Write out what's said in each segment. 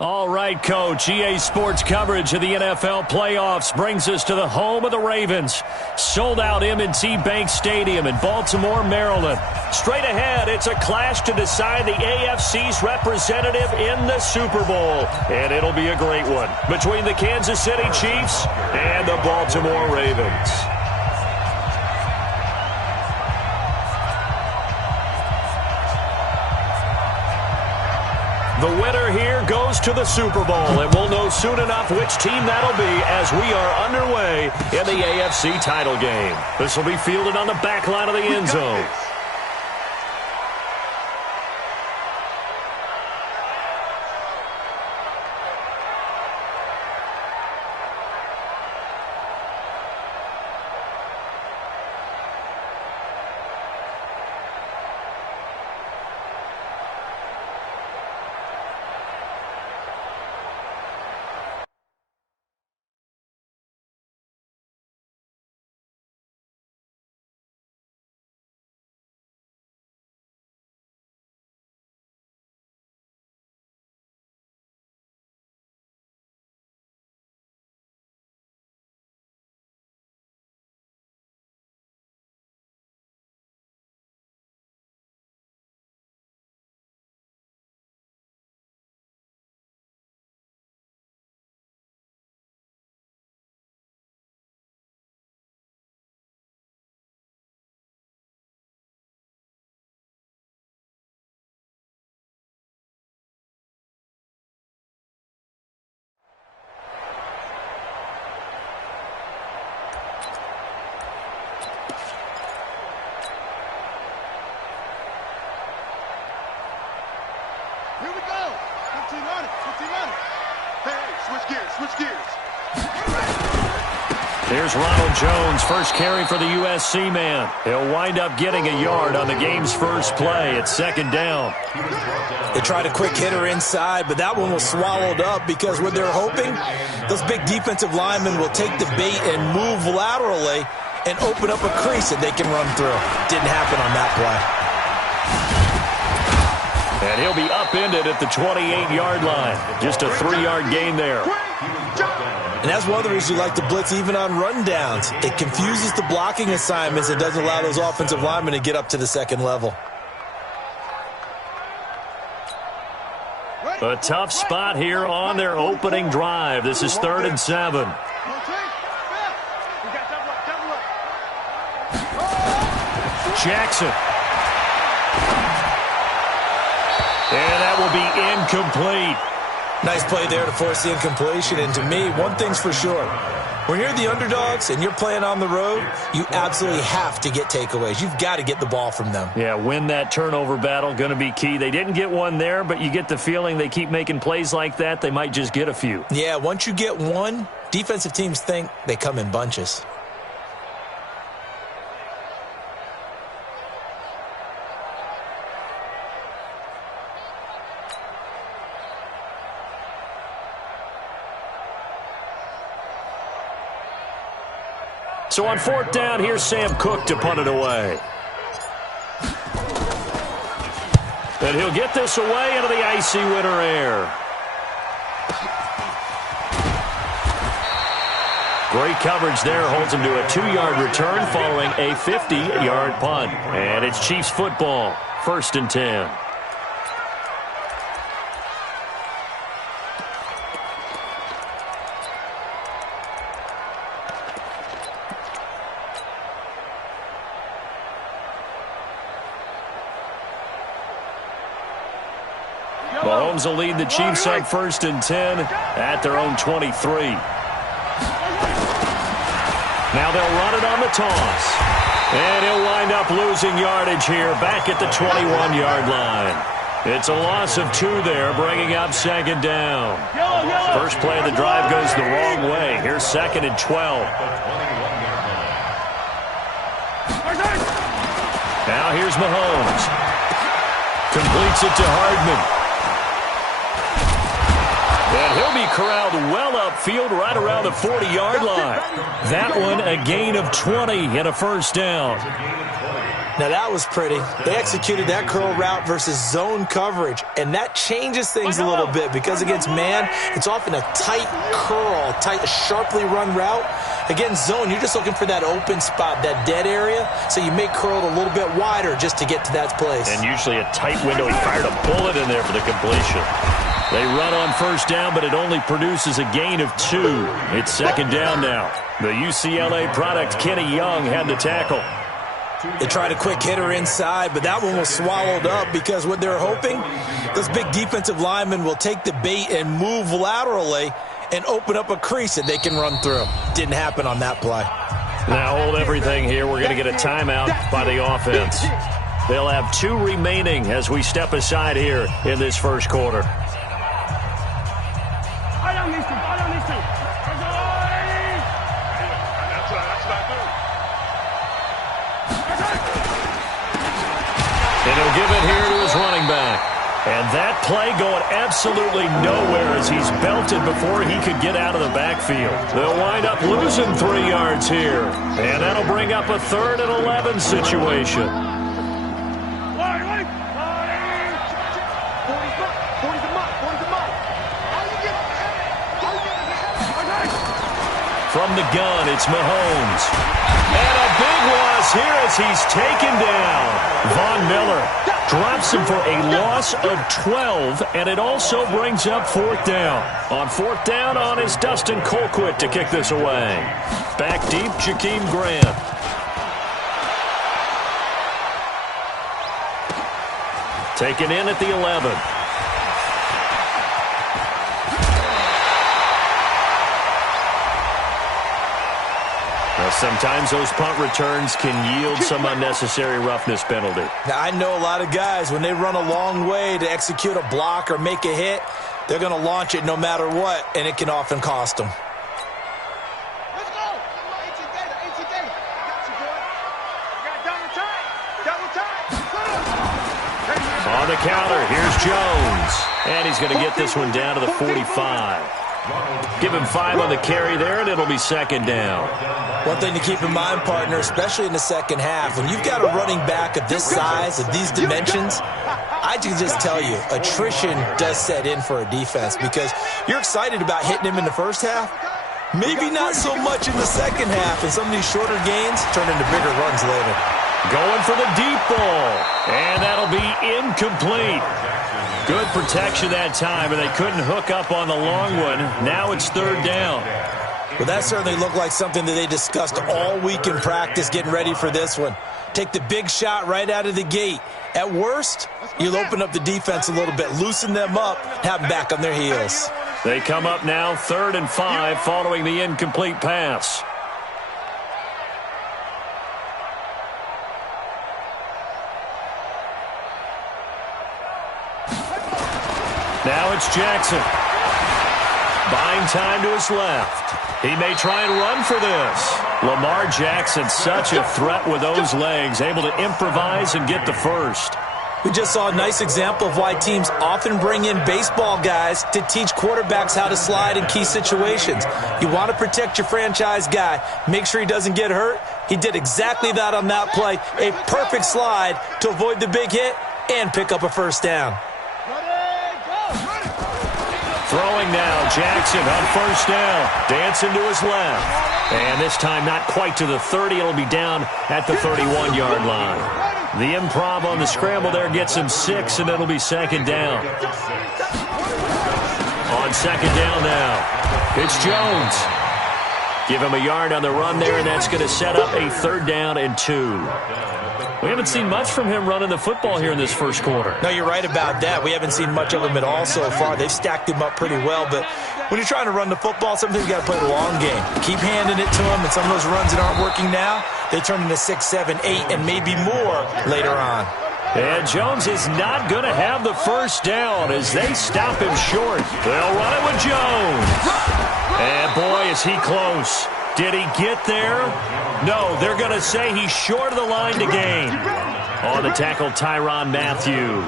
All right, Coach. EA Sports coverage of the NFL playoffs brings us to the home of the Ravens. Sold-out M&T Bank Stadium in Baltimore, Maryland. Straight ahead, it's a clash to decide the AFC's representative in the Super Bowl. And it'll be a great one between the Kansas City Chiefs and the Baltimore Ravens. The winner here goes to the Super Bowl, and we'll know soon enough which team that'll be as we are underway in the AFC title game. This will be fielded on the back line of the end zone. Here we go. 15 on it. 15 on it. Hey, switch gears. Switch gears. Here's Ronald Jones, first carry for the USC man. He'll wind up getting a yard on the game's first play. It's second down. They tried a quick hitter inside, but that one was swallowed up because what they're hoping, those big defensive linemen will take the bait and move laterally and open up a crease that they can run through. Didn't happen on that play. And he'll be upended at the 28-yard line. Just a 3-yard gain there. And that's one of the reasons you like to blitz even on rundowns. It confuses the blocking assignments. It doesn't allow those offensive linemen to get up to the second level. A tough spot here on their opening drive. This is 3rd and 7. Jackson. And that will be incomplete. Nice play there to force the incompletion. And to me, one thing's for sure. When you're the underdogs and you're playing on the road, you absolutely have to get takeaways. You've got to get the ball from them. Yeah, win that turnover battle, going to be key. They didn't get one there, but you get the feeling they keep making plays like that, they might just get a few. Yeah, once you get one, defensive teams think they come in bunches. So on 4th down, here's Sam Cook to punt it away. And he'll get this away into the icy winter air. Great coverage there, holds him to a 2-yard return following a 50-yard punt. And it's Chiefs football, 1st and 10. Mahomes will lead the Chiefs up 1st and 10 at their own 23. Now they'll run it on the toss. And he'll wind up losing yardage here back at the 21-yard line. It's a loss of 2 there, bringing up 2nd down. First play of the drive goes the wrong way. Here's 2nd and 12. Now here's Mahomes. Completes it to Hardman. And he'll be corralled well upfield right around the 40-yard line. That one a gain of 20 and a first down. Now that was pretty. They executed that curl route versus zone coverage, and that changes things a little bit because against man, it's often a tight curl, tight, sharply run route. Against zone, you're just looking for that open spot, that dead area, so you may curl it a little bit wider just to get to that place. And usually a tight window. He fired a bullet in there for the completion. They run on first down, but it only produces a gain of 2. It's second down now. The UCLA product, Kenny Young, had the tackle. They tried a quick hitter inside, but that one was swallowed up because what they're hoping, those big defensive linemen will take the bait and move laterally and open up a crease that they can run through. Didn't happen on that play. Now hold everything here. We're going to get a timeout by the offense. They'll have 2 remaining as we step aside here in this first quarter. And he'll give it here to his running back. And that play going absolutely nowhere as he's belted before he could get out of the backfield. They'll wind up losing 3 yards here. And that'll bring up a 3rd and 11 situation. From the gun, it's Mahomes. And a big loss here as he's taken down. Von Miller drops him for a loss of 12, and it also brings up 4th down. On 4th down on is Dustin Colquitt to kick this away. Back deep, Jakeem Grant. Taken in at the 11. Sometimes those punt returns can yield some unnecessary roughness penalty. Now, I know a lot of guys, when they run a long way to execute a block or make a hit, they're going to launch it no matter what, and it can often cost them. Let's go. On the counter, here's Jones. And he's going to get this one down to the 45. Give him 5 on the carry there, and it'll be second down. One thing to keep in mind, partner, especially in the second half, when you've got a running back of this size, of these dimensions, I can just tell you, attrition does set in for a defense because you're excited about hitting him in the first half. Maybe not so much in the second half, and some of these shorter gains turn into bigger runs later. Going for the deep ball, and that'll be incomplete. Good protection that time, and they couldn't hook up on the long one. Now it's 3rd down. Well, that certainly looked like something that they discussed all week in practice getting ready for this one. Take the big shot right out of the gate. At worst, you'll open up the defense a little bit, loosen them up, have them back on their heels. They come up now 3rd and 5 following the incomplete pass. Now it's Jackson. Buying time to his left. He may try and run for this. Lamar Jackson, such a threat with those legs, able to improvise and get the first. We just saw a nice example of why teams often bring in baseball guys to teach quarterbacks how to slide in key situations. You want to protect your franchise guy. Make sure he doesn't get hurt. He did exactly that on that play. A perfect slide to avoid the big hit and pick up a first down. Throwing now, Jackson on first down. Dancing to his left. And this time not quite to the 30. It'll be down at the 31-yard line. The improv on the scramble there gets him 6, and it'll be second down. On second down now, it's Jones. Give him a yard on the run there, and that's going to set up a 3rd down and 2. We haven't seen much from him running the football here in this first quarter. No, you're right about that. We haven't seen much of him at all so far. They've stacked him up pretty well, but when you're trying to run the football, sometimes you got to play the long game. Keep handing it to him, and some of those runs that aren't working now, they turn into 6, 7, 8, and maybe more later on. And Jones is not going to have the first down as they stop him short. They'll run it with Jones. And boy, is he close. Did he get there? No, they're going to say he's short of the line to gain. On the tackle, Tyrann Mathieu.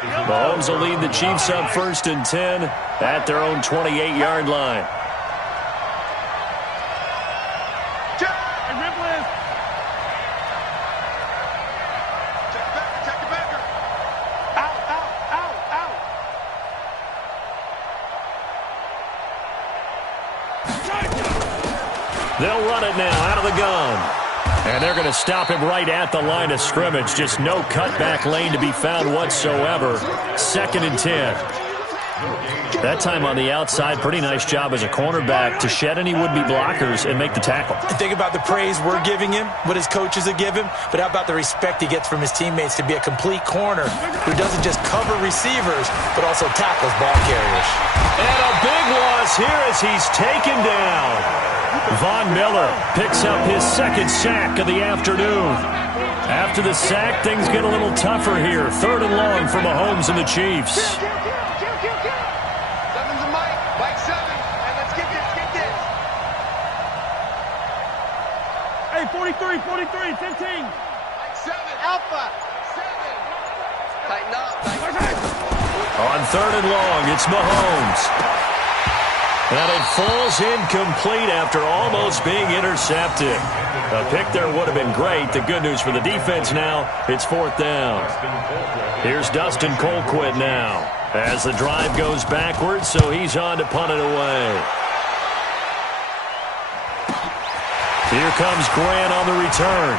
Mahomes will lead the Chiefs up 1st and 10 at their own 28-yard line. They'll run it now out of the gun. And they're going to stop him right at the line of scrimmage. Just no cutback lane to be found whatsoever. 2nd and 10. That time on the outside, pretty nice job as a cornerback to shed any would-be blockers and make the tackle. Think about the praise we're giving him, what his coaches have given him, but how about the respect he gets from his teammates to be a complete corner who doesn't just cover receivers, but also tackles ball carriers. And a big loss here as he's taken down. Von Miller picks up his 2nd sack of the afternoon. After the sack, things get a little tougher here. 3rd and long for Mahomes and the Chiefs. 7's a Mike. Mike 7. And let's get this. Hey, 43, 15. Mike 7. Alpha. 7. Tighten up. On 3rd and long, it's Mahomes. And it falls incomplete after almost being intercepted. A pick there would have been great. The good news for the defense now, it's 4th down. Here's Dustin Colquitt now as the drive goes backwards, so he's on to punt it away. Here comes Grant on the return.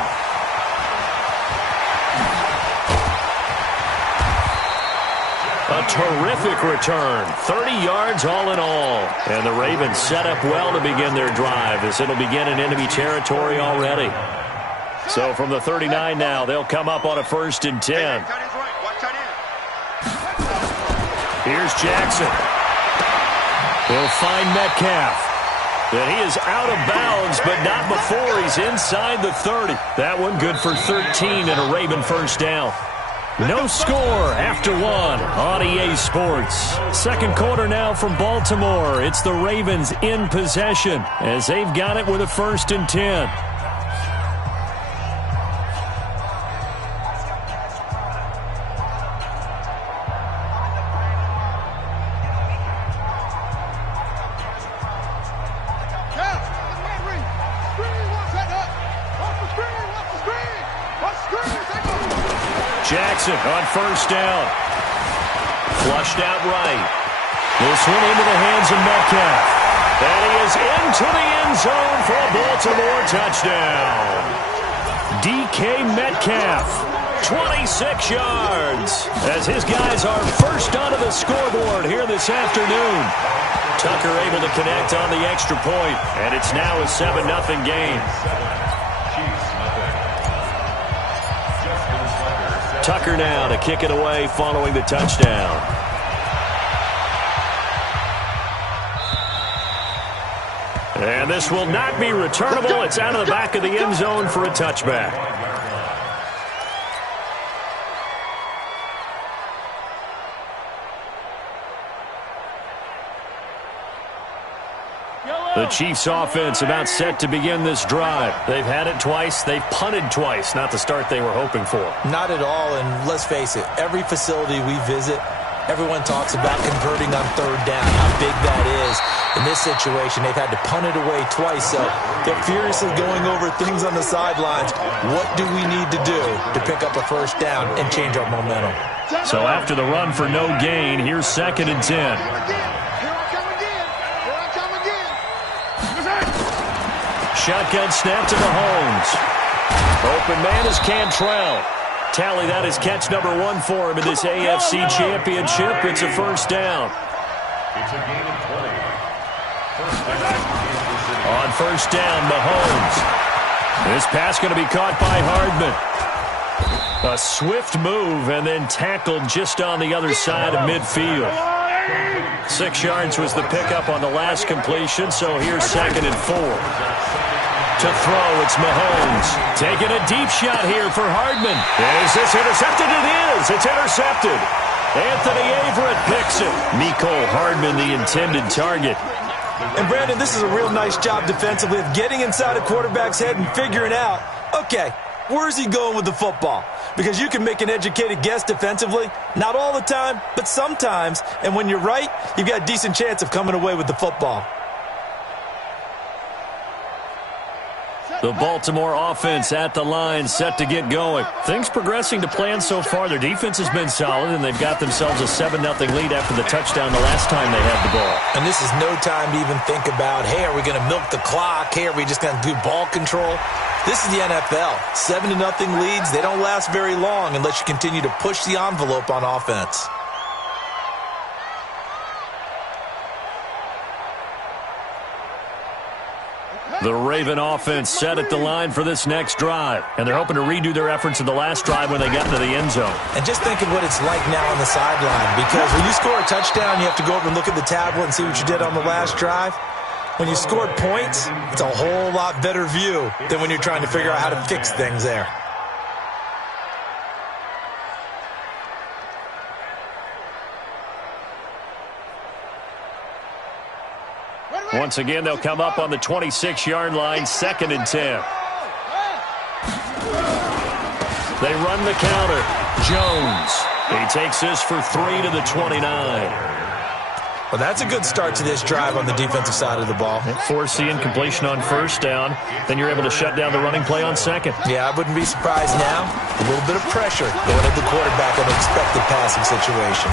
A terrific return. 30 yards all in all. And the Ravens set up well to begin their drive as it'll begin in enemy territory already. So from the 39 now, they'll come up on a 1st and 10. Here's Jackson. He'll find Metcalf. And he is out of bounds, but not before he's inside the 30. That one good for 13 and a Raven 1st down. No score after 1 on EA Sports. 2nd quarter now from Baltimore. It's the Ravens in possession as they've got it with a 1st and 10. Jackson on 1st down. Flushed out right. This one into the hands of Metcalf. And he is into the end zone for a Baltimore touchdown. DK Metcalf, 26 yards. As his guys are first onto the scoreboard here this afternoon. Tucker able to connect on the extra point, and it's now a 7-0 game. Tucker now to kick it away following the touchdown. And this will not be returnable. It's out of the back of the end zone for a touchback. The Chiefs offense about set to begin this drive. They've had it twice. They've punted twice. Not the start they were hoping for. Not at all, and let's face it, every facility we visit, everyone talks about converting on 3rd down, how big that is. In this situation, they've had to punt it away twice, so they're furiously going over things on the sidelines. What do we need to do to pick up a 1st down and change our momentum? So after the run for no gain, here's 2nd and 10. Shotgun snap to Mahomes. Open man is Cantrell. Tally, that is catch number 1 for him in this AFC Championship. It's a 1st down. It's a gain of 20. On 1st down, Mahomes. This pass going to be caught by Hardman. A swift move and then tackled just on the other side of midfield. 6 yards was the pickup on the last completion, so here's 2nd and 4. To throw, it's Mahomes. Taking a deep shot here for Hardman. Is this intercepted? It is. It's intercepted. Anthony Averett picks it. Mecole Hardman, the intended target. And, Brandon, this is a real nice job defensively of getting inside a quarterback's head and figuring out, okay, Where's he going with the football? Because you can make an educated guess defensively. Not all the time, but sometimes. And when you're right, you've got a decent chance of coming away with the football. The Baltimore offense at the line, set to get going. Things progressing to plan so far. Their defense has been solid, and they've got themselves a 7-0 lead after the touchdown the last time they had the ball. And this is no time to even think about, hey, are we going to milk the clock? Hey, are we just going to do ball control? This is the NFL. 7-0 leads, they don't last very long unless you continue to push the envelope on offense. The Raven offense set at the line for this next drive, and they're hoping to redo their efforts in the last drive when they got into the end zone. And just think of what it's like now on the sideline, because when you score a touchdown, you have to go over and look at the tablet and see what you did on the last drive. When you scored points, it's a whole lot better view than when you're trying to figure out how to fix things there. Once again, they'll come up on the 26-yard line, 2nd and 10. They run the counter. Jones. He takes this for 3 to the 29. Well, that's a good start to this drive on the defensive side of the ball. Force the incompletion on first down. Then you're able to shut down the running play on second. Yeah, I wouldn't be surprised now. A little bit of pressure going at the quarterback in an expected passing situation.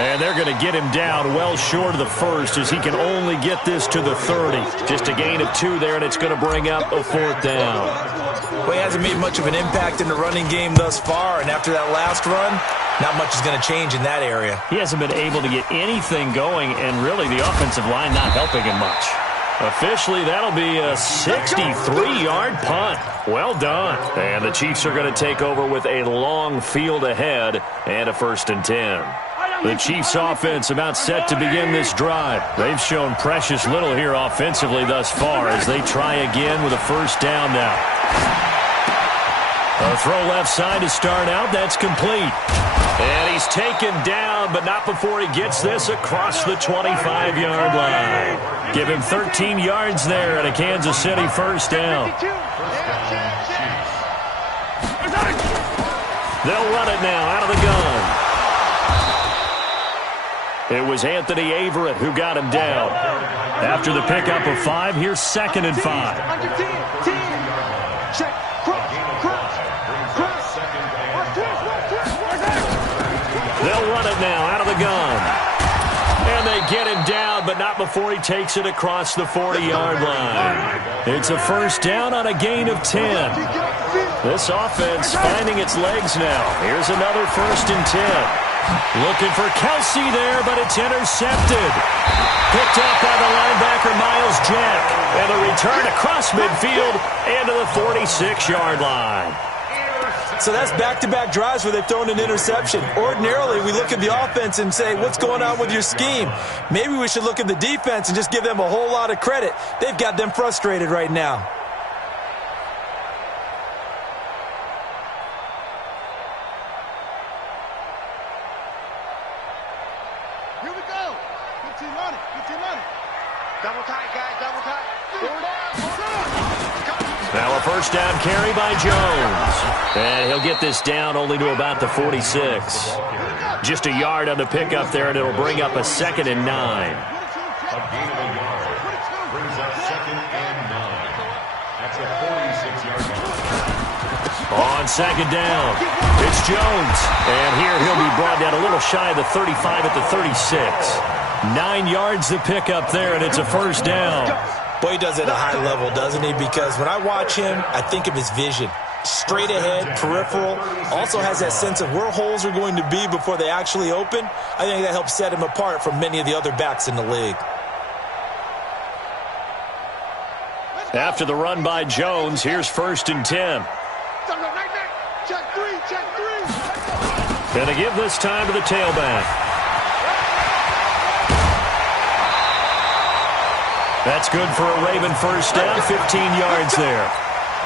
And they're going to get him down well short of the first as he can only get this to the 30. Just a gain of 2 there, and it's going to bring up a 4th down. Well, he hasn't made much of an impact in the running game thus far, and after that last run, not much is going to change in that area. He hasn't been able to get anything going, and really the offensive line not helping him much. Officially, that'll be a 63-yard punt. Well done. And the Chiefs are going to take over with a long field ahead and a 1st and 10. The Chiefs offense about set to begin this drive. They've shown precious little here offensively thus far as they try again with a 1st down now. A throw left side to start out. That's complete. And he's taken down, but not before he gets this across the 25-yard line. Give him 13 yards there and a Kansas City 1st down. They'll run it now out of the gun. It was Anthony Averett who got him down. After the pickup of 5, here's 2nd and 5. Check. They'll run it now out of the gun. And they get him down, but not before he takes it across the 40-yard line. It's a 1st down on a gain of 10. This offense finding its legs now. Here's another 1st and 10. Looking for Kelsey there, but it's intercepted. Picked up by the linebacker, Miles Jack. And the return across midfield and to the 46-yard line. So that's back-to-back drives where they've thrown an interception. Ordinarily, we look at the offense and say, what's going on with your scheme? Maybe we should look at the defense and just give them a whole lot of credit. They've got them frustrated right now. Here we go. 15 on it. 15 on it. Double tight, guys. Double tight. Now a 1st down carry by Jones. And he'll get this down only to about the 46. Just a yard on the pickup there, and it'll bring up a 2nd and 9. A gain of a yard brings up 2nd and 9. That's a 46-yard line. On 2nd down, it's Jones. And here he'll be brought down a little shy of the 35 at the 36. 9 yards the pickup there, and it's a 1st down. Boy, he does it at a high level, doesn't he? Because when I watch him, I think of his vision. Straight ahead, peripheral. Also has that sense of where holes are going to be before they actually open. I think that helps set him apart from many of the other backs in the league. After the run by Jones, here's 1st and 10. Check 3, check 3. Gonna give this time to the tailback. That's good for a Raven 1st down, 15 yards there.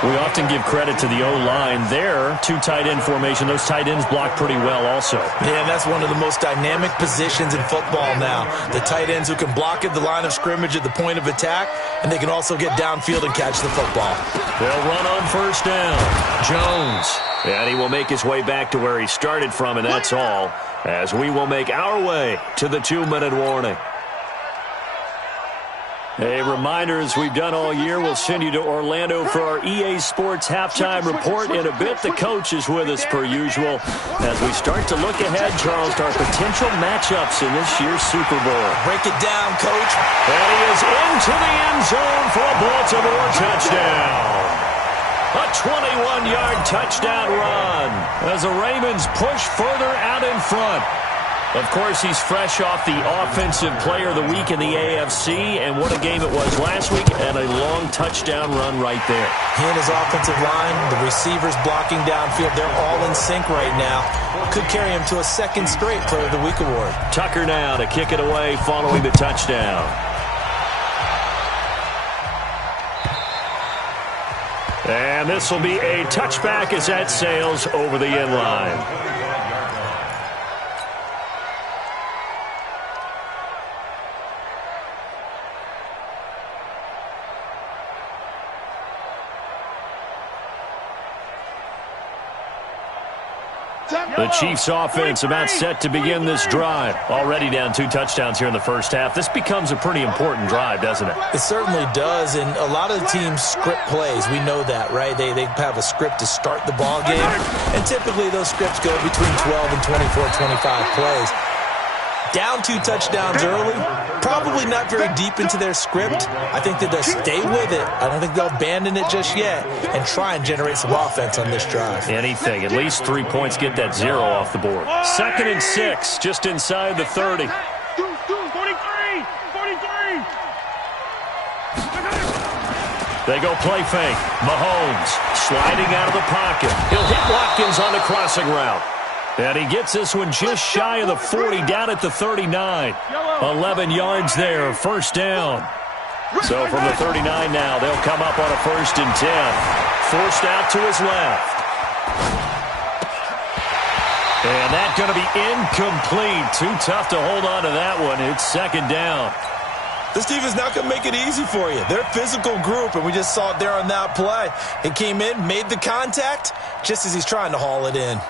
We often give credit to the O-line there. Two tight end formation. Those tight ends block pretty well also. Yeah, that's one of the most dynamic positions in football now. The tight ends who can block at the line of scrimmage at the point of attack, and they can also get downfield and catch the football. They'll run on first down. Jones. And he will make his way back to where he started from, and that's all, as we will make our way to the 2-minute warning. A reminder, as we've done all year, we'll send you to Orlando for our EA Sports halftime report in a bit. The coach is with us per usual as we start to look ahead, Charles, to our potential matchups in this year's Super Bowl. Break it down, Coach. And he is into the end zone for a Baltimore touchdown. A 21-yard touchdown run as the Ravens push further out in front. Of course, he's fresh off the Offensive Player of the Week in the AFC, and what a game it was last week, and a long touchdown run right there. He and his offensive line, the receivers blocking downfield, they're all in sync right now. Could carry him to a second straight Player of the Week award. Tucker now to kick it away following the touchdown. And this will be a touchback as that sails over the end line. The Chiefs offense about set to begin this drive. Already down 2 touchdowns here in the first half. This becomes a pretty important drive, doesn't it? It certainly does, and a lot of the teams script plays. We know that, right? They have a script to start the ball game, and typically those scripts go between 12 and 24, 25 plays. Down 2 touchdowns early, probably not very deep into their script. I think that they'll stay with it. I don't think they'll abandon it just yet and try and generate some offense on this drive. Anything. At least 3 points, get that 0 off the board. 2nd and 6, just inside the 30. 43. They go play fake. Mahomes sliding out of the pocket. He'll hit Watkins on the crossing route. And he gets this one just shy of the 40, down at the 39. 11 yards there, first down. So from the 39 now, they'll come up on a 1st and 10. Forced out to his left. And that's going to be incomplete. Too tough to hold on to that one. It's 2nd down. This team is not going to make it easy for you. They're a physical group, and we just saw it there on that play. He came in, made the contact, just as he's trying to haul it in.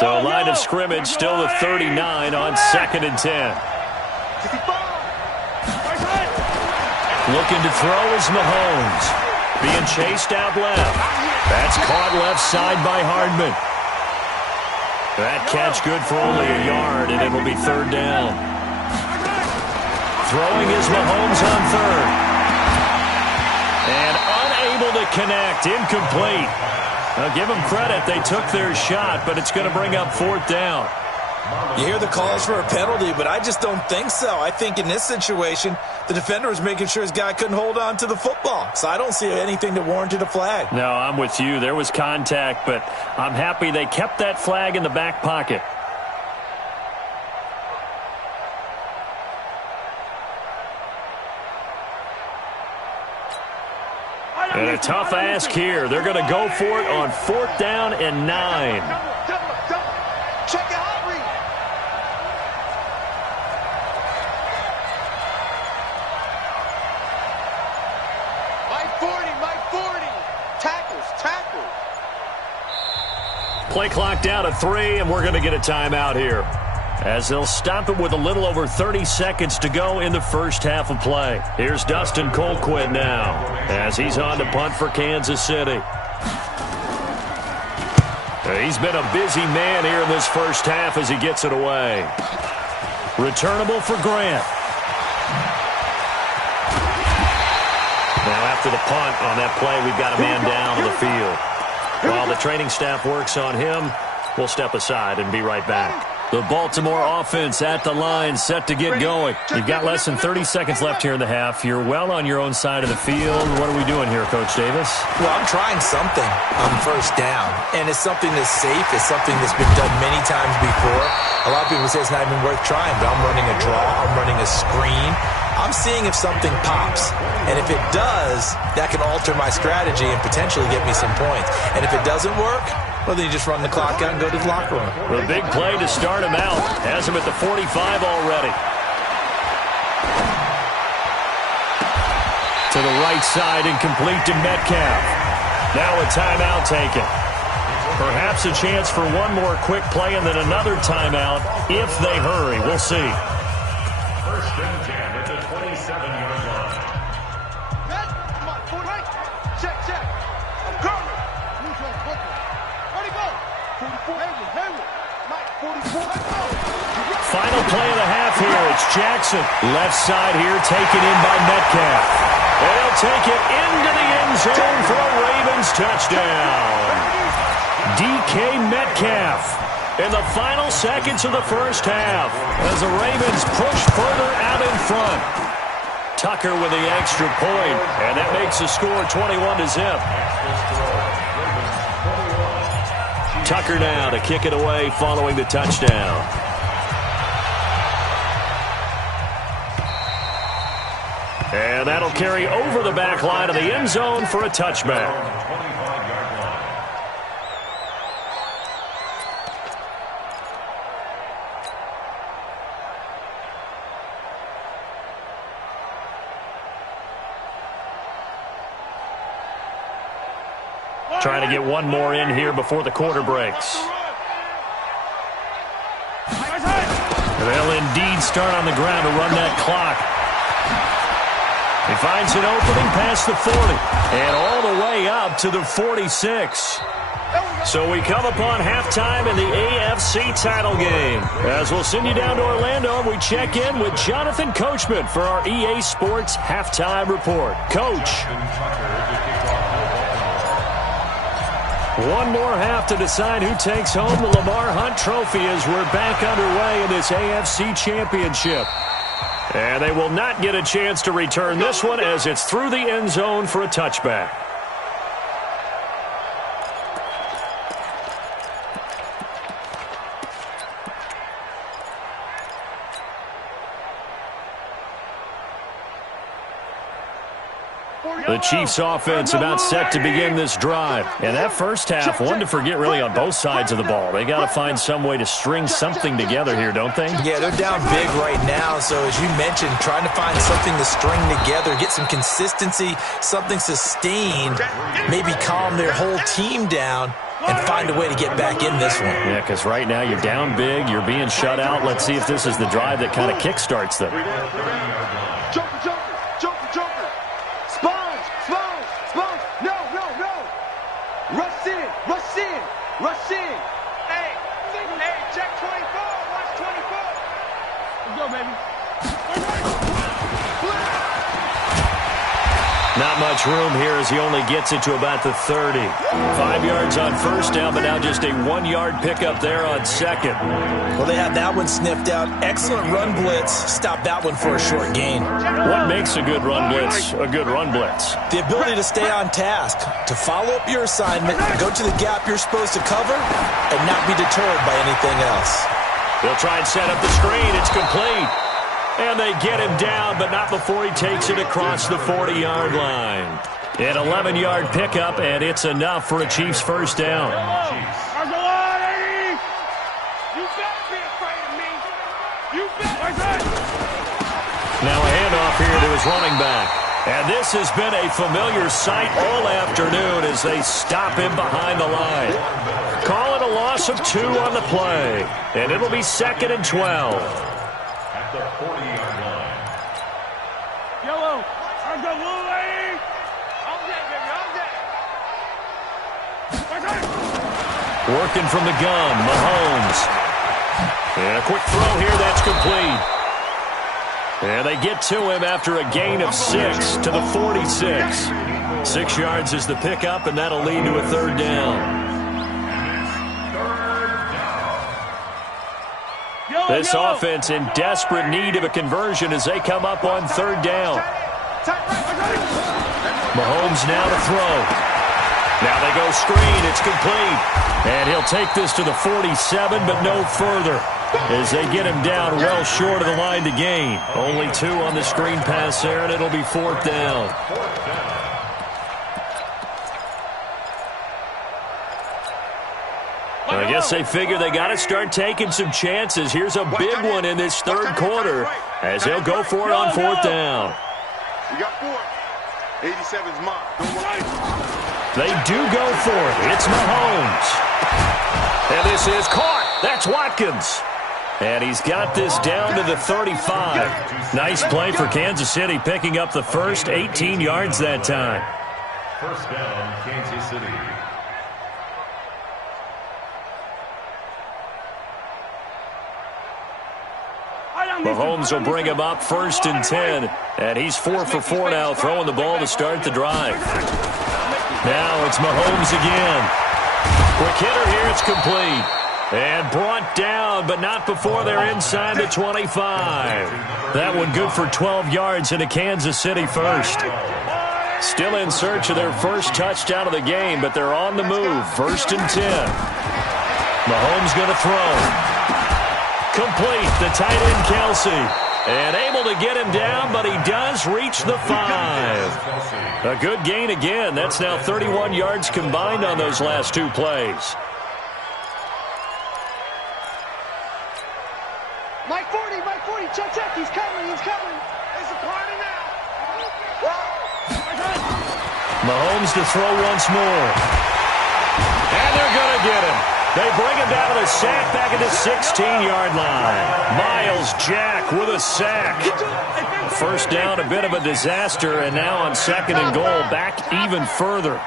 So line of scrimmage still the 39 on 2nd and 10. Looking to throw is Mahomes. Being chased out left. That's caught left side by Hardman. That catch good for only a yard, and it'll be 3rd down. Throwing is Mahomes on 3rd. And unable to connect. Incomplete. Now, give them credit. They took their shot, but it's going to bring up 4th down. You hear the calls for a penalty, but I just don't think so. I think in this situation, the defender was making sure his guy couldn't hold on to the football. So I don't see anything that warranted a flag. No, I'm with you. There was contact, but I'm happy they kept that flag in the back pocket. And a tough ask here. They're going to go for it on 4th down and 9. Check out, read. My 40. Tackles. Play clock down to 3, and we're going to get a timeout here, as they'll stop it with a little over 30 seconds to go in the first half of play. Here's Dustin Colquitt now, as he's on to punt for Kansas City. He's been a busy man here in this first half as he gets it away. Returnable for Grant. Now after the punt on that play, we've got a man down on the field. While the training staff works on him, we'll step aside and be right back. The Baltimore offense at the line, set to get going. You've got less than 30 seconds left here in the half. You're well on your own side of the field. What are we doing here, Coach Davis? Well, I'm trying something on 1st down, and it's something that's safe. It's something that's been done many times before. A lot of people say it's not even worth trying, but I'm running a draw. I'm running a screen. I'm seeing if something pops. And if it does, that can alter my strategy and potentially get me some points. And if it doesn't work, well, then you just run the clock out and go to the locker room. The big play to start him out. Has him at the 45 already. To the right side and complete to Metcalf. Now a timeout taken. Perhaps a chance for one more quick play and then another timeout if they hurry. We'll see. First and 10 at the 27-yard line. Come on, 40. Check. I'm coming. Where'd he go? 44. Hayward. Mike, 44. Final play of the half here. It's Jackson. Left side here taken in by Metcalf. And he'll take it into the end zone for a Ravens touchdown. DK Metcalf in the final seconds of the first half as the Ravens push further out in front. Tucker with the extra point, and that makes the score 21-0. Tucker now to kick it away following the touchdown. And that'll carry over the back line of the end zone for a touchback. Trying to get one more in here before the quarter breaks. They'll indeed start on the ground to run that clock. He finds an opening past the 40 and all the way up to the 46. So we come upon halftime in the AFC title game. As we'll send you down to Orlando, we check in with Jonathan Coachman for our EA Sports Halftime Report. Coach. One more half to decide who takes home the Lamar Hunt Trophy as we're back underway in this AFC Championship. And they will not get a chance to return this one as it's through the end zone for a touchback. The Chiefs offense about set to begin this drive. And that first half, one to forget really on both sides of the ball. They got to find some way to string something together here, don't they? Yeah, they're down big right now. So as you mentioned, trying to find something to string together, get some consistency, something sustained, maybe calm their whole team down and find a way to get back in this one. Yeah, because right now you're down big, you're being shut out. Let's see if this is the drive that kind of kickstarts them. Joker. Rush in. Hey, check 24. Watch 24. Let's go, baby. Not much room here as he only gets it to about the 30. 5 yards on first down, but now just a 1 yard pickup there on second. Well, they had that one sniffed out. Excellent run blitz. Stop that one for a short gain. What makes a good run blitz a good run blitz? The ability to stay on task, to follow up your assignment, go to the gap you're supposed to cover, and not be deterred by anything else. They'll try and set up the screen. It's complete. And they get him down, but not before he takes it across the 40-yard line. An 11-yard pickup, and it's enough for a Chiefs first down. You better be afraid of me. You better. Now a handoff here to his running back. And this has been a familiar sight all afternoon as they stop him behind the line. Call it a loss of 2 on the play. And it'll be 2nd and 12. At the 40-yard line. Yellow. I'm the little lady. All day, baby. Working from the gun, Mahomes. And a quick throw here, that's complete. And they get to him after a gain of 6 to the 46. 6 yards is the pickup, and that'll lead to a 3rd down. This offense in desperate need of a conversion as they come up on 3rd down. Mahomes now to throw. Now they go screen. It's complete. And he'll take this to the 47, but no further. as they get him down well short of the line to gain. Only 2 on the screen pass there, and it'll be 4th down. I guess they figure they got to start taking some chances. Here's a big one in this 3rd quarter as they'll go for it on 4th down. You got 4. 87's mine. They do go for it. It's Mahomes. And this is caught. That's Watkins. And he's got this down to the 35. Nice play for Kansas City, picking up the first 18 yards that time. 1st down, Kansas City. Mahomes will bring him up 1st and 10. And he's 4 for 4 now, throwing the ball to start the drive. Now it's Mahomes again. Quick hitter here, it's complete. And brought down, but not before they're inside the 25. That one good for 12 yards into Kansas City first. Still in search of their first touchdown of the game, but they're on the move. 1st and 10. Mahomes going to throw. Complete, the tight end Kelsey. And able to get him down, but he does reach the 5. A good gain again. That's now 31 yards combined on those last 2 plays. Mike 40, check, he's coming. It's a party now. Mahomes to throw once more. And they're going to get him. They bring him down to the sack back at the 16-yard line. Miles Jack with a sack. 1st down, a bit of a disaster, and now on 2nd and goal, back even further.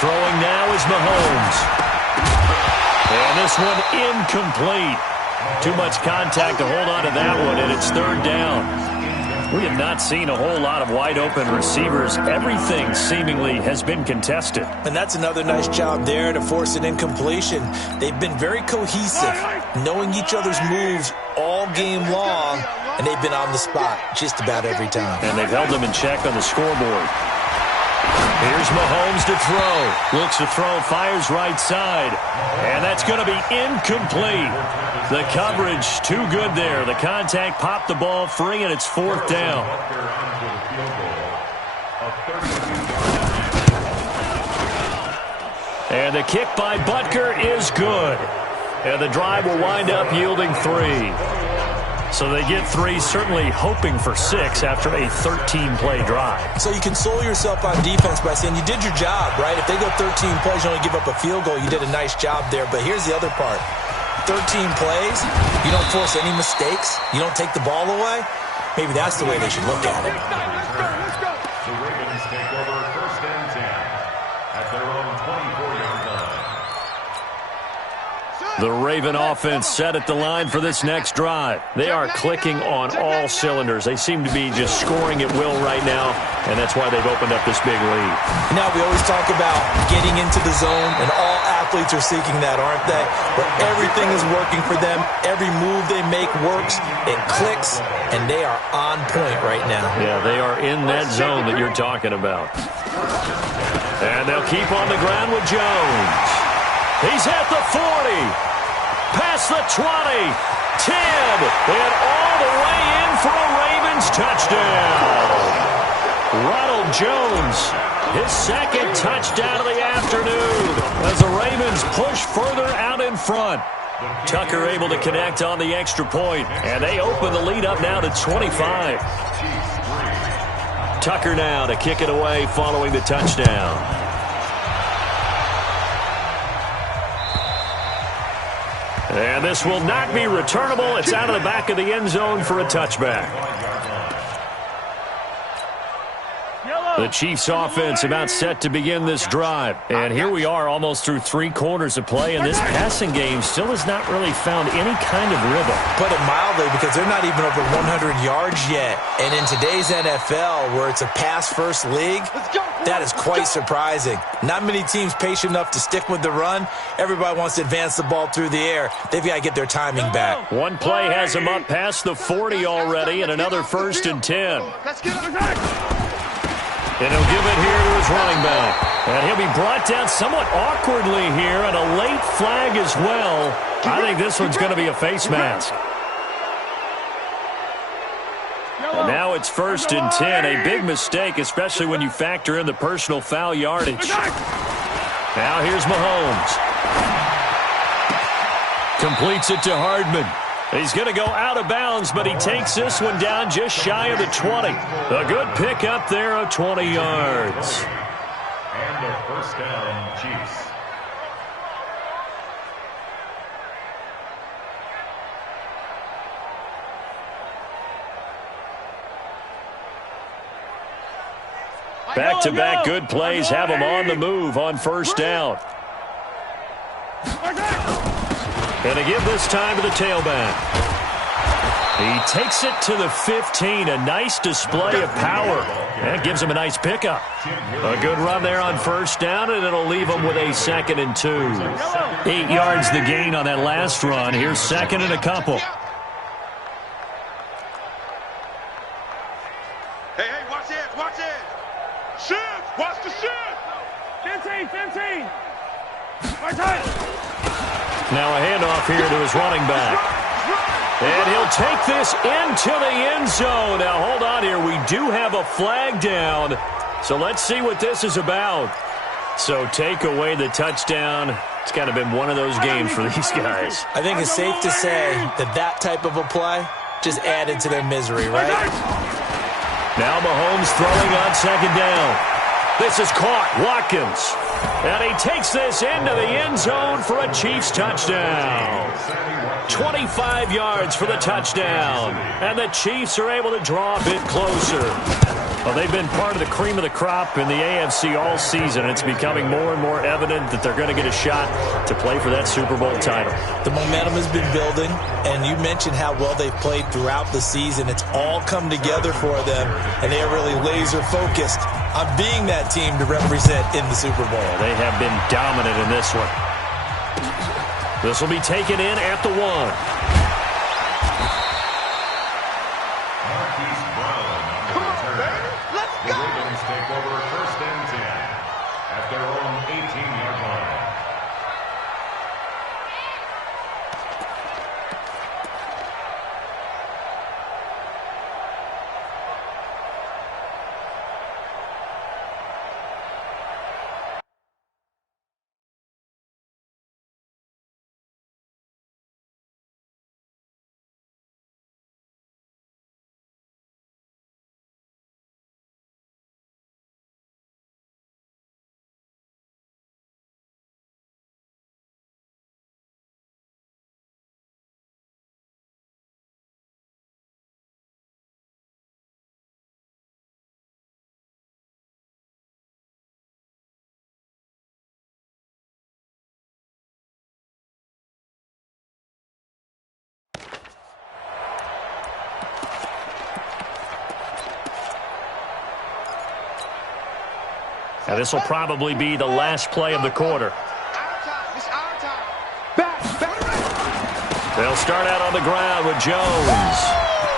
Throwing now is Mahomes. And this one incomplete. Too much contact to hold on to that one, and it's 3rd down. We have not seen a whole lot of wide-open receivers. Everything seemingly has been contested. And that's another nice job there to force an incompletion. They've been very cohesive, knowing each other's moves all game long, and they've been on the spot just about every time. And they've held them in check on the scoreboard. Here's Mahomes to throw. Looks to throw, fires right side. And that's going to be incomplete. The coverage too good there. The contact popped the ball free, and it's 4th down. And the kick by Butker is good. And the drive will wind up yielding 3. So they get 3, certainly hoping for 6 after a 13-play drive. So you console yourself on defense by saying you did your job, right? If they go 13 plays, you only give up a field goal, you did a nice job there. But here's the other part. 13 plays, you don't force any mistakes, you don't take the ball away. Maybe that's the way they should look at it. The Ravens take over 1st and 10 at their own 24-yard line. The Raven offense set at the line for this next drive. They are clicking on all cylinders. They seem to be just scoring at will right now, and that's why they've opened up this big lead. Now, we always talk about getting into the zone, and all athletes are seeking that, aren't they? But everything is working for them. Every move they make works. It clicks, and they are on point right now. Yeah, they are in that zone that you're talking about. And they'll keep on the ground with Jones. He's at the 40. Past the 20, 10, and all the way in for a Ravens touchdown. Ronald Jones, his 2nd touchdown of the afternoon as the Ravens push further out in front. Tucker able to connect on the extra point, and they open the lead up now to 25. Tucker now to kick it away following the touchdown. And this will not be returnable. It's out of the back of the end zone for a touchback. The Chiefs offense about set to begin this drive. And here we are almost through 3 quarters of play, and this passing game still has not really found any kind of rhythm. Put it mildly, because they're not even over 100 yards yet. And in today's NFL, where it's a pass-first league, that is quite surprising. Not many teams patient enough to stick with the run. Everybody wants to advance the ball through the air. They've got to get their timing back. One play has them up past the 40 already, and another 1st and 10. Let's get it. And he'll give it here to his running back. And he'll be brought down somewhat awkwardly here, and a late flag as well. I think this one's going to be a face mask. And now it's 1st and 10. A big mistake, especially when you factor in the personal foul yardage. Now here's Mahomes. Completes it to Hardman. He's going to go out of bounds, but he takes this one down just shy of the 20. A good pickup there of 20 yards. And a first down, Chiefs. Back-to-back good plays have him on the move on 1st down. And to give this time to the tailback. He takes it to the 15. A nice display of power. And gives him a nice pickup. A good run there on 1st down, and it'll leave him with a 2nd and 2. 8 yards the gain on that last run. Here's 2nd and a couple. Hey, watch this, watch this. Shift, watch the shift. 15. My time. Now a handoff here to his running back. And he'll take this into the end zone. Now, hold on here. We do have a flag down. So let's see what this is about. So take away the touchdown. It's kind of been one of those games for these guys. I think it's safe to say that type of a play just added to their misery, right? Now Mahomes throwing on 2nd down. This is caught. Watkins. And he takes this into the end zone for a Chiefs touchdown. 25 yards for the touchdown. And the Chiefs are able to draw a bit closer. Well, they've been part of the cream of the crop in the AFC all season. It's becoming more and more evident that they're going to get a shot to play for that Super Bowl title. The momentum has been building, and you mentioned how well they've played throughout the season. It's all come together for them, and they are really laser-focused on being that team to represent in the Super Bowl. They have been dominant in this one. This will be taken in at the 1. The Ravens take over 1st and 10 at their own 18-yard line. Now this will probably be the last play of the quarter. They'll start out on the ground with Jones.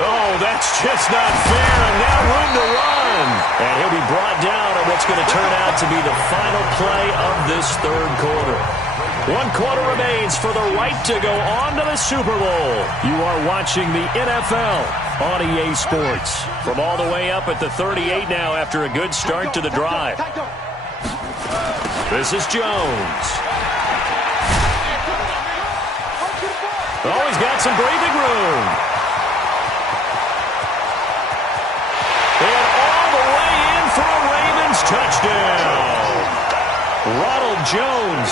Oh, that's just not fair, and now room to run. And he'll be brought down on what's going to turn out to be the final play of this 3rd quarter. 1 quarter remains for the right to go on to the Super Bowl. You are watching the NFL on EA Sports. From all the way up at the 38 now after a good start to the drive. This is Jones. Oh, he's got some breathing room. And all the way in for a Ravens touchdown. Ronald Jones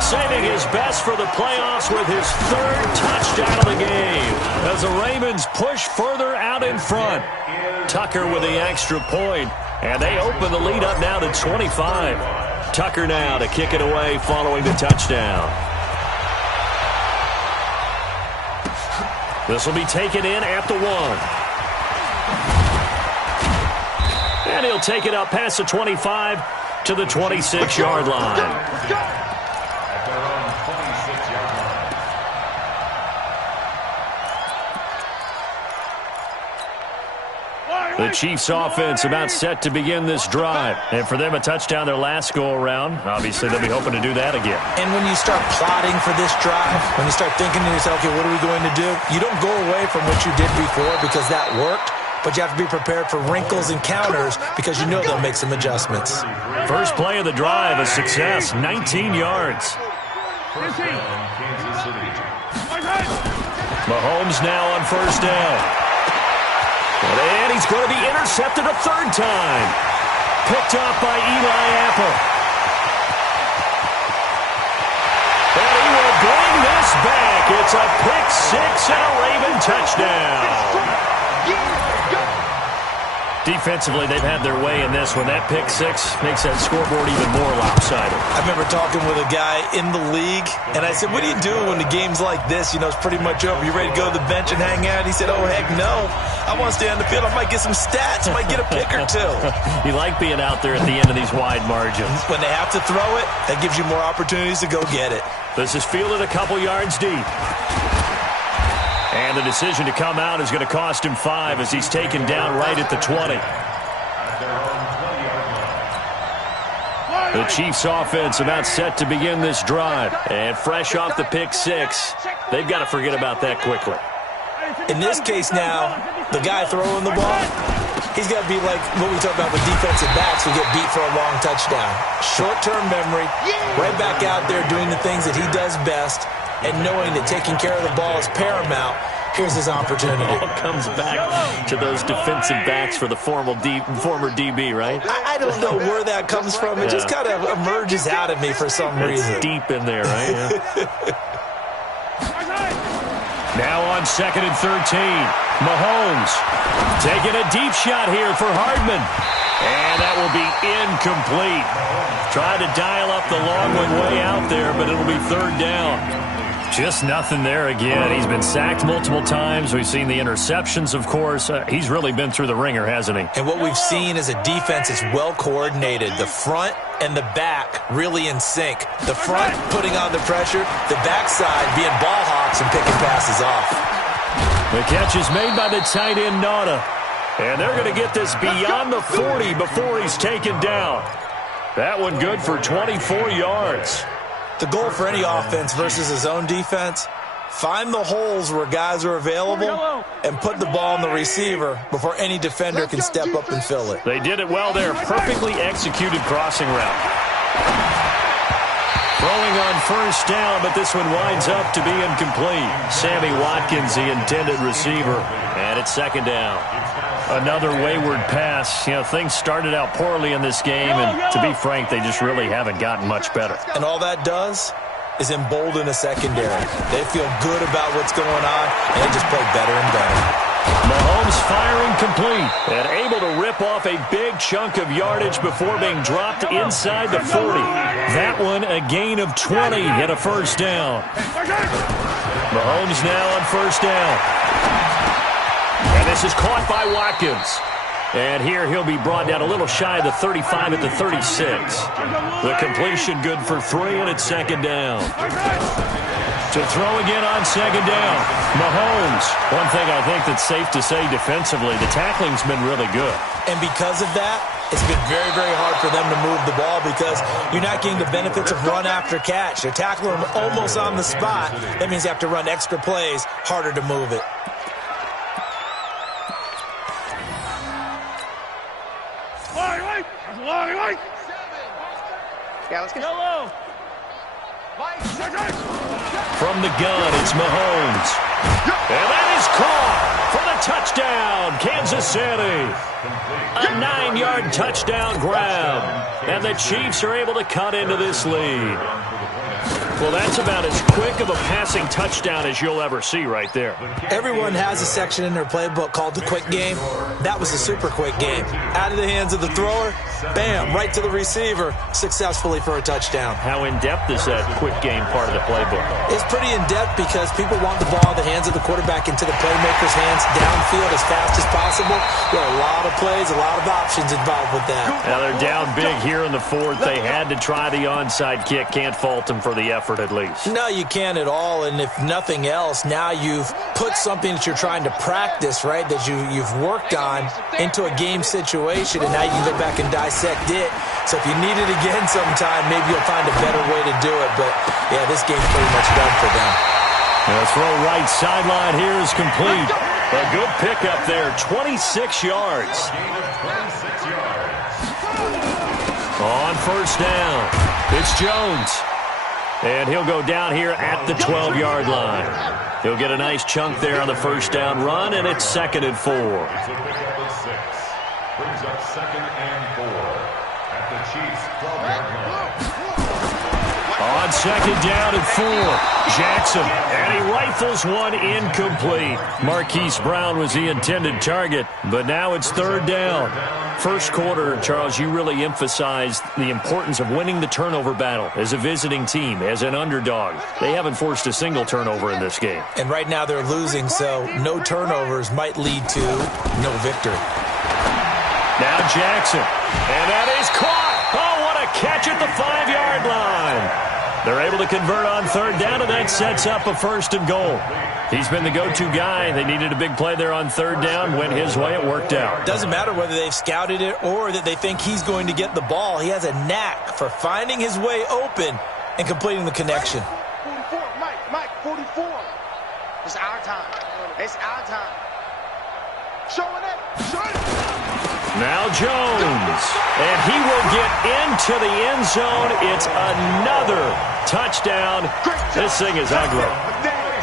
saving his best for the playoffs with his 3rd touchdown of the game as the Ravens push further out in front. Tucker with the extra point, and they open the lead up now to 25. Tucker now to kick it away following the touchdown. This will be taken in at the 1. And he'll take it up past the 25 to the 26-yard line. At their own 26-yard line. The Chiefs offense about set to begin this drive. And for them, a touchdown their last go-around. Obviously, they'll be hoping to do that again. And when you start plotting for this drive, when you start thinking to yourself, okay, what are we going to do? You don't go away from what you did before because that worked, but you have to be prepared for wrinkles and counters because you know they'll make some adjustments. First play of the drive, a success, 19 yards. First down, Kansas City. Mahomes now on first down. And he's going to be intercepted a third time. Picked off by Eli Apple. And he will bring this back. It's a pick six and a Raven touchdown. Defensively, they've had their way in this one. That pick six makes that scoreboard even more lopsided. I remember talking with a guy in the league, and I said, what do you do when the game's like this? You know, it's pretty much over. You ready to go to the bench and hang out? He said, oh, heck no. I want to stay on the field. I might get some stats. I might get a pick or two. You like being out there at the end of these wide margins. When they have to throw it, that gives you more opportunities to go get it. This is fielded a couple yards deep. And the decision to come out is going to cost him 5 as he's taken down right at the 20. The Chiefs offense about set to begin this drive. And fresh off the pick six, they've got to forget about that quickly. In this case now, the guy throwing the ball, he's got to be like what we talk about with defensive backs who get beat for a long touchdown. Short-term memory, right back out there doing the things that he does best, and knowing that taking care of the ball is paramount. Here's his opportunity. It all comes back to those defensive backs for the former DB, right? I don't know where that comes from. It just kind of emerges out of me for some reason. It's deep in there, right? Yeah. Now on 2nd and 13, Mahomes taking a deep shot here for Hardman. And that will be incomplete. Tried to dial up the long one way out there, but it'll be third down. Just nothing there again. He's been sacked multiple times. We've seen the interceptions, of course. He's really been through the ringer, hasn't he? And what we've seen is a defense that's well coordinated. The front and the back really in sync. The front putting on the pressure, the backside being ball hawks and picking passes off. The catch is made by the tight end, Nauta. And they're going to get this beyond the 40 before he's taken down. That one good for 24 yards. The goal for any offense versus his own defense, find the holes where guys are available and put the ball on the receiver before any defender can step up and fill it. They did it well there. Perfectly executed crossing route. Throwing on first down, but this one winds up to be incomplete. Sammy Watkins, the intended receiver, and it's second down. Another wayward pass. You know, things started out poorly in this game, and to be frank, they just really haven't gotten much better. And all that does is embolden a secondary. They feel good about what's going on, and they just play better and better. Mahomes firing complete and able to rip off a big chunk of yardage before being dropped inside the 40. That one a gain of 20 and a first down. Mahomes now on first down. And this is caught by Watkins. And here he'll be brought down a little shy of the 35 at the 36. The completion good for 3, and it's second down. To throw again on second down, Mahomes. One thing I think that's safe to say defensively, the tackling's been really good. And because of that, it's been very, very hard for them to move the ball because you're not getting the benefits of run after catch. They're tackling them almost on the spot. That means you have to run extra plays, harder to move it. Yeah, let's go. From the gun, it's Mahomes. And that is caught for the touchdown, Kansas City. A 9-yard touchdown grab. And the Chiefs are able to cut into this lead. Well, that's about as quick of a passing touchdown as you'll ever see right there. Everyone has a section in their playbook called the quick game. That was a super quick game. Out of the hands of the thrower, bam, right to the receiver, successfully for a touchdown. How in-depth is that quick game part of the playbook? It's pretty in-depth because people want the ball in the hands of the quarterback into the playmaker's hands downfield as fast as possible. There are a lot of plays, a lot of options involved with that. Now they're down big here in the fourth. They had to try the onside kick. Can't fault them for the effort. effort at least. No, you can't at all, and if nothing else, now you've put something that you're trying to practice, right, that you've worked on into a game situation, and now you can go back and dissect it. So if you need it again sometime, maybe you'll find a better way to do it. But, yeah, this game's pretty much done for them. The throw right sideline here is complete. A good pickup there, 26 yards. On first down, it's Jones. And he'll go down here at the 12-yard line. He'll get a nice chunk there on the first down run, and it's 2nd and 4. It's a pickup of 6. Brings up 2nd and 4 at the Chiefs' 12-yard line. On 2nd down and 4, Jackson, and he rifles one incomplete. Marquise Brown was the intended target, but now it's 3rd down. First quarter, Charles, you really emphasized the importance of winning the turnover battle as a visiting team, as an underdog. They haven't forced a single turnover in this game. And right now they're losing, so no turnovers might lead to no victory. Now Jackson, and that is caught. Oh, what a catch at the 5-yard line. They're able to convert on 3rd down, and that sets up a 1st and goal. He's been the go-to guy. They needed a big play there on 3rd down. Went his way. It worked out. Doesn't matter whether they've scouted it or that they think he's going to get the ball. He has a knack for finding his way open and completing the connection. 44, Mike, 44. It's our time. It's our time. Showing it. Now Jones, and he will get into the end zone. It's another touchdown. This thing is ugly.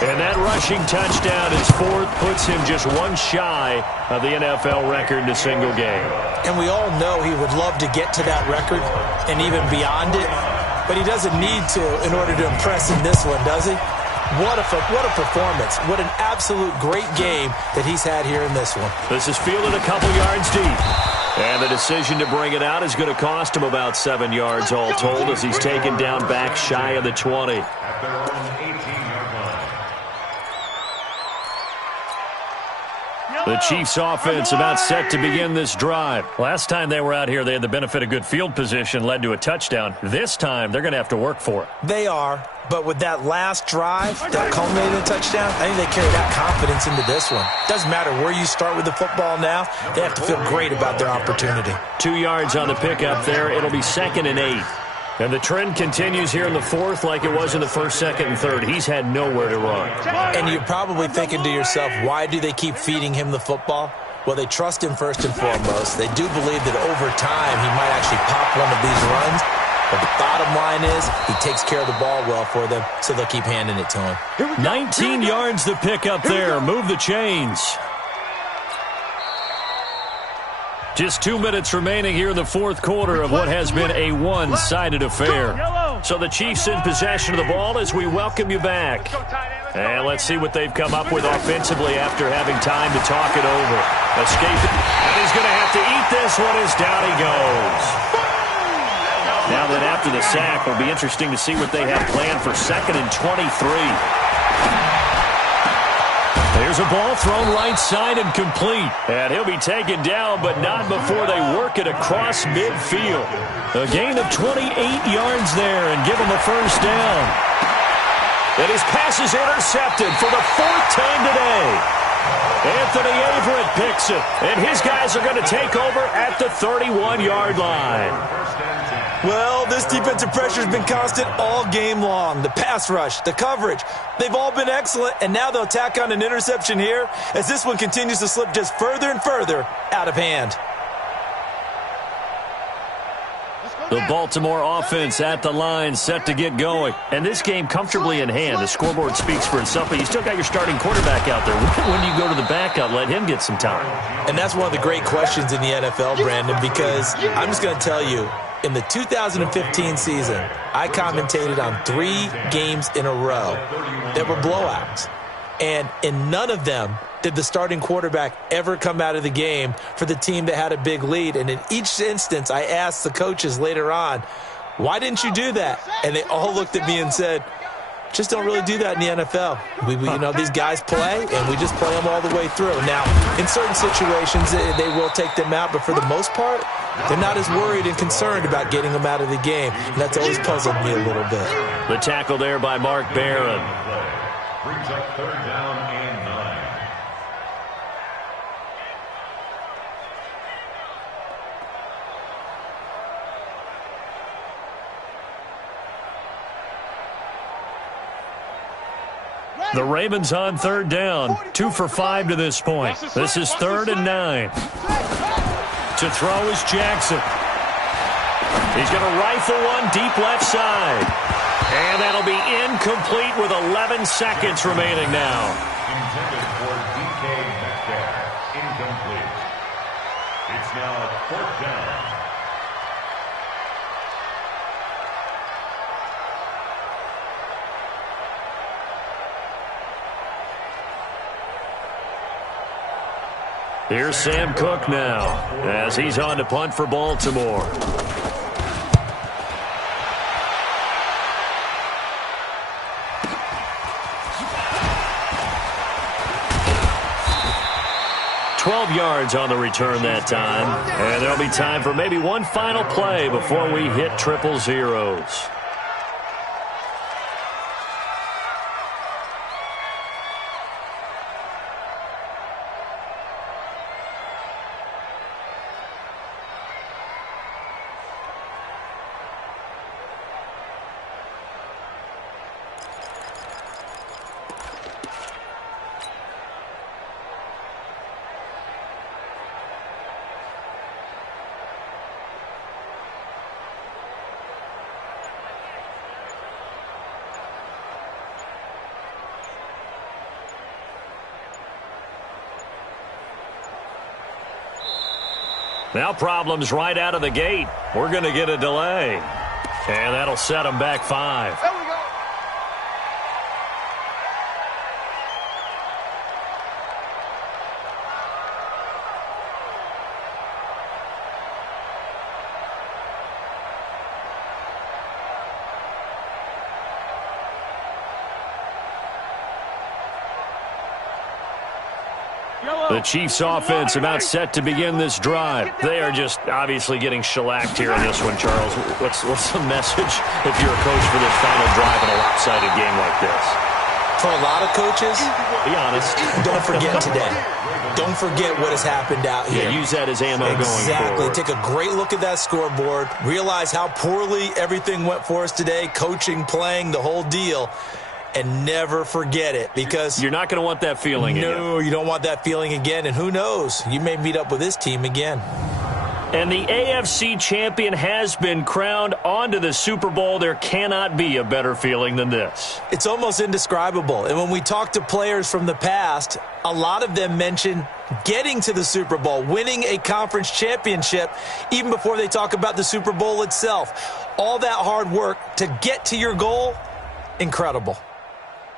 And that rushing touchdown is 4th, puts him just one shy of the NFL record in a single game. And we all know he would love to get to that record and even beyond it, but he doesn't need to in order to impress in this one, does he? What a performance. What an absolute great game that he's had here in this one. This is fielded a couple yards deep. And the decision to bring it out is going to cost him about 7 yards all told as he's taken down back shy of the 20. At their own 18-yard line. The Chiefs offense about set to begin this drive. Last time they were out here, they had the benefit of good field position, led to a touchdown. This time, they're going to have to work for it. They are, but with that last drive, that culminated in a touchdown, I think they carry that confidence into this one. Doesn't matter where you start with the football now, they have to feel great about their opportunity. 2 yards on the pickup there. It'll be 2nd and 8. And the trend continues here in the 4th like it was in the 1st, 2nd, and 3rd. He's had nowhere to run. And you're probably thinking to yourself, why do they keep feeding him the football? Well, they trust him first and foremost. They do believe that over time he might actually pop one of these runs. But the bottom line is he takes care of the ball well for them, so they'll keep handing it to him. 19 yards to pick up there. Move the chains. Just 2 minutes remaining here in the 4th quarter of what has been a one-sided affair. So the Chiefs in possession of the ball as we welcome you back. And let's see what they've come up with offensively after having time to talk it over. Escaping, and he's going to have to eat this one as down he goes. Now that after the sack, it'll be interesting to see what they have planned for 2nd and 23. There's a ball thrown right side and complete. And he'll be taken down, but not before they work it across midfield. A gain of 28 yards there and give him a 1st down. And his pass is intercepted for the 4th time today. Anthony Averett picks it, and his guys are going to take over at the 31-yard line. Well, this defensive pressure has been constant all game long. The pass rush, the coverage, they've all been excellent, and now they'll tack on an interception here as this one continues to slip just further and further out of hand. The Baltimore offense at the line, set to get going. And this game comfortably in hand. The scoreboard speaks for itself, but you still got your starting quarterback out there. When do you go to the backup, let him get some time? And that's one of the great questions in the NFL, Brandon, because I'm just going to tell you, in the 2015 season, I commentated on 3 games in a row that were blowouts. And in none of them did the starting quarterback ever come out of the game for the team that had a big lead. And in each instance, I asked the coaches later on, why didn't you do that? And they all looked at me and said, Just don't really do that in the NFL. You know, these guys play, and we just play them all the way through. Now, in certain situations, they will take them out, but for the most part, they're not as worried and concerned about getting them out of the game. And that's always puzzled me a little bit. The tackle there by Mark Barron. Brings up 3rd down and 9. The Ravens on 3rd down. 2 for 5 to this point. This is 3rd and 9. To throw is Jackson. He's going to rifle one deep left side. And that'll be incomplete with 11 seconds remaining now. Intended for DK Metcalf. Incomplete. It's now 4th down. Here's Sam Cook now as he's on to punt for Baltimore. Yards on the return that time, and there'll be time for maybe one final play before we hit triple zeros. Now problems right out of the gate. We're going to get a delay. And that'll set them back 5. There we go. The Chiefs offense about set to begin this drive. They are just obviously getting shellacked here in this one, Charles. What's the message if you're a coach for this final drive in a lopsided game like this? For a lot of coaches, be honest, don't forget today. Don't forget what has happened out here. Yeah, use that as ammo going Exactly. forward. Take a great look at that scoreboard. Realize how poorly everything went for us today. Coaching, playing, the whole deal. And never forget it, because you're not going to want that feeling again. No, you don't want that feeling again. And who knows? You may meet up with this team again. And the AFC champion has been crowned. On to the Super Bowl. There cannot be a better feeling than this. It's almost indescribable. And when we talk to players from the past, a lot of them mention getting to the Super Bowl, winning a conference championship, even before they talk about the Super Bowl itself. All that hard work to get to your goal, incredible.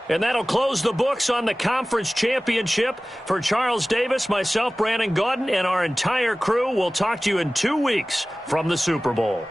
And that'll close the books on the conference championship. For Charles Davis, myself, Brandon Gaudin, and our entire crew, we'll talk to you in 2 weeks from the Super Bowl.